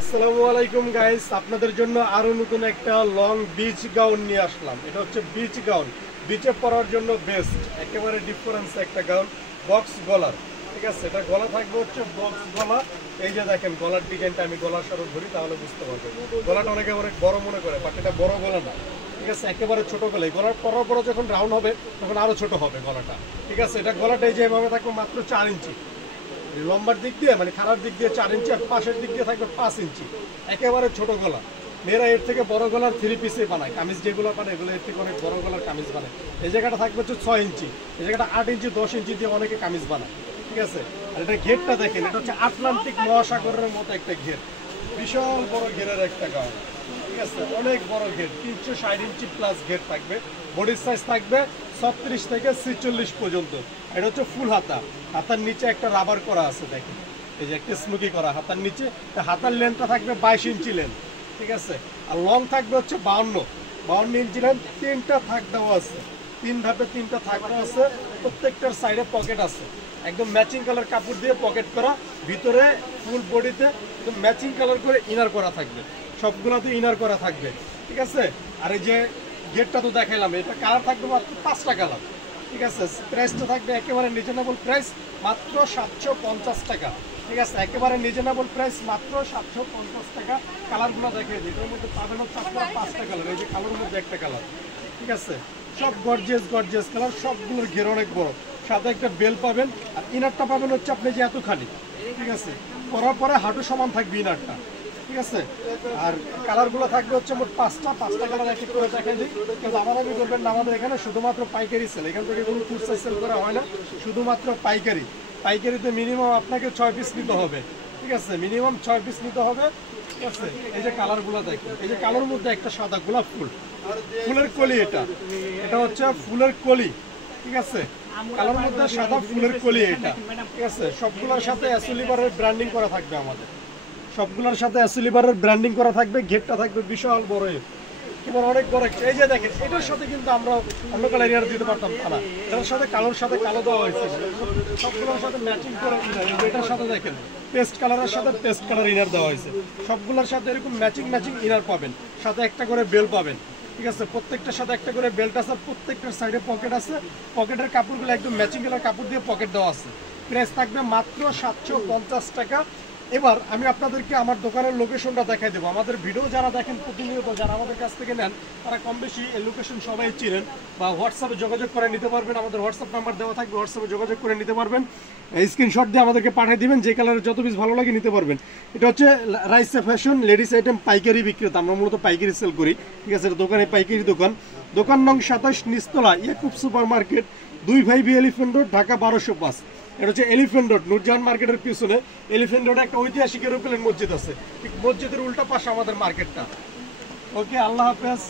আসসালামু আলাইকুম গাইস, আপনাদের জন্য আরো নতুন একটা লং বিচ গাউন নিয়ে আসলাম। এটা হচ্ছে বিচ গাউন, বিচে পরার জন্য বেস্ট, একেবারে ডিফারেন্স একটা গাউন। বক্স গলার, ঠিক আছে। এটা গলা থাকবে হচ্ছে বক্স গলা। এই যে দেখেন গলার ডিজাইনটা, আমি গলার সাথে ধরি তাহলে বুঝতে পারবেন। গলাটা অনেকে অনেক বড় মনে করে, বাট এটা বড় গলা না, ঠিক আছে, একেবারে ছোট গলা। গলার পরার পরে যখন রাউন্ড হবে তখন আরো ছোট হবে গলাটা, ঠিক আছে। এটা গলাটা এই যে এভাবে থাকবে মাত্র 4 ইঞ্চি, লম্বার দিক দিয়ে মানে খারাপ দিক দিয়ে 4 ইঞ্চি, আর পাশের দিক দিয়ে থাকবে 5 ইঞ্চি, একেবারে ছোট গলা। মেয়েরা এর থেকে বড় গলার 3 পিসে বানায়, কামিজ যেগুলো বানায় এগুলো এর থেকে অনেক বড় গলার কামিজ বানায়। এই জায়গাটা থাকবে হচ্ছে 6 ইঞ্চি, এই জায়গাটা 8 ইঞ্চি 10 ইঞ্চি দিয়ে অনেকে কামিজ বানায়, ঠিক আছে। আর এটা ঘেরটা দেখেন, এটা হচ্ছে আটলান্টিক মহাসাগরের মতো একটা ঘের, বিশাল বড় ঘেরের একটা গাউন, ঠিক আছে। অনেক বড় ঘের, 360 ইঞ্চি প্লাস ঘের থাকবে। বডির সাইজ থাকবে 36 থেকে 46 পর্যন্ত। এটা হচ্ছে ফুল হাতা, হাতার নিচে একটা রাবার করা আছে দেখেন, এই যে একটা স্মোকি করা হাতার নিচে। হাতার লেন্থটা থাকবে 22 ইঞ্চি লেন্থ, ঠিক আছে। আর লং থাকবে হচ্ছে 52 ইঞ্চি লেন্থ। 3টা থাক দেওয়া আছে, 3 ধাপে 3টা থাক দেওয়া আছে। প্রত্যেকটার সাইডে পকেট আছে, একদম ম্যাচিং কালার কাপড় দিয়ে পকেট করা। ভিতরে ফুল বডিতে একদম ম্যাচিং কালার করে ইনার করা থাকবে, সবগুলোতে ইনার করা থাকবে, ঠিক আছে। আর এই যে গেটটা তো দেখাইলাম, এটা কালার থাকবে মাত্র 5টা কালার, ঠিক আছে। প্রাইসটা থাকবে একেবারে রিজনেবল প্রাইস, মাত্র 750 টাকা, ঠিক আছে। একেবারে রিজনেবল প্রাইস, মাত্র 750 টাকা। কালারগুলো দেখিয়ে দিই, এটার মধ্যে পাবেন হচ্ছে আপনারা 5টা কালার। এই যে কালারের মধ্যে একটা কালার, ঠিক আছে। সব গর্জিয়াস কালার, সবগুলোর ঘের অনেক বড়। সাথে একটা বেল পাবেন, আর ইনারটা পাবেন হচ্ছে আপনি যে এতখানি, ঠিক আছে। পরার পরে হাঁটু সমান থাকবে ইনারটা, ঠিক আছে। আর কালারগুলো থাকবে হচ্ছে মোট 5টা কালার এক এক করে দেখাই দিই। কিন্তু দামাদামি করবেন না, আমাদের এখানে শুধুমাত্র পাইকারি সেল, এখান থেকে কোনো খুচরা সেল করা হয় না, শুধুমাত্র পাইকারি। পাইকারিতে মিনিমাম আপনাকে 6 পিস নিতে হবে, ঠিক আছে, মিনিমাম 6 পিস নিতে হবে, ঠিক আছে। এই যে কালারগুলো দেখুন, এই যে কালোর মধ্যে একটা সাদা গোলাপ ফুল, ফুলের কলি, এটা হচ্ছে ফুলের কলি, ঠিক আছে। কালোর মধ্যে সাদা ফুলের কলি এটা, ঠিক আছে। সবগুলোর সাথে অ্যাসলিভারের ব্র্যান্ডিং করা থাকবে আমাদের, সবগুলোর সাথে অ্যাসলিভারের ব্র্যান্ডিং করা থাকবে। ঘেরটা থাকবে বিশাল বড়, এবার অনেক বড়। এই যে দেখেন, এটার সাথে কিন্তু আমরা অন্য কালার ইনার দিতে পারতাম না, এটার সাথে কালোর সাথে কালো দেওয়া হয়েছে, সবগুলোর সাথে ম্যাচিং করে ইনার। এটার সাথে দেখেন পেস্ট কালারের সাথে পেস্ট কালার ইনার দেওয়া হয়েছে। সবগুলোর সাথে এরকম ম্যাচিং ইনার পাবেন, সাথে একটা করে বেল পাবেন, ঠিক আছে। প্রত্যেকটার সাথে একটা করে বেল্ট আছে, প্রত্যেকটার সাইডে পকেট আছে। পকেটের কাপড়গুলো একদম ম্যাচিং কালার কাপড় দিয়ে পকেট দেওয়া আছে। প্রাইস থাকবে মাত্র 750 টাকা। এবার আমি আপনাদেরকে আমার দোকানের লোকেশনটা দেখাই দেবো। আমাদের ভিডিও যারা দেখেন প্রতিনিয়ত, যারা আমাদের কাছ থেকে নেন, তারা কম বেশি এই লোকেশন সবাই চিনেন, বা হোয়াটসঅ্যাপে যোগাযোগ করে নিতে পারবেন। আমাদের হোয়াটসঅ্যাপ নাম্বার দেওয়া থাকবে, হোয়াটসঅ্যাপে যোগাযোগ করে নিতে পারবেন। স্ক্রিনশট দিয়ে আমাদেরকে পাঠিয়ে দিবেন, যে কালারের যত পিস ভালো লাগে নিতে পারবেন। এটা হচ্ছে রাইসা ফ্যাশন লেডিস আইটেম পাইকারি বিক্রেতা, আমরা মূলত পাইকারি সেল করি, ঠিক আছে। দোকানে পাইকারি দোকান নং 27 নিচতলা, ইয়াকুব সুপার মার্কেট, 2 ভাই বি এলিফ্যান্ট রোড, ঢাকা 1205। এটা হচ্ছে এলিফ্যান্ট রোড, নুরজাহান মার্কেটের পিছনে। এলিফ্যান্ট রোডে একটা ঐতিহাসিক এরোপ্লেন মসজিদ আছে, ঠিক মসজিদের উল্টা পাশে আমাদের মার্কেটটা। ওকে, আল্লাহ হাফেজ।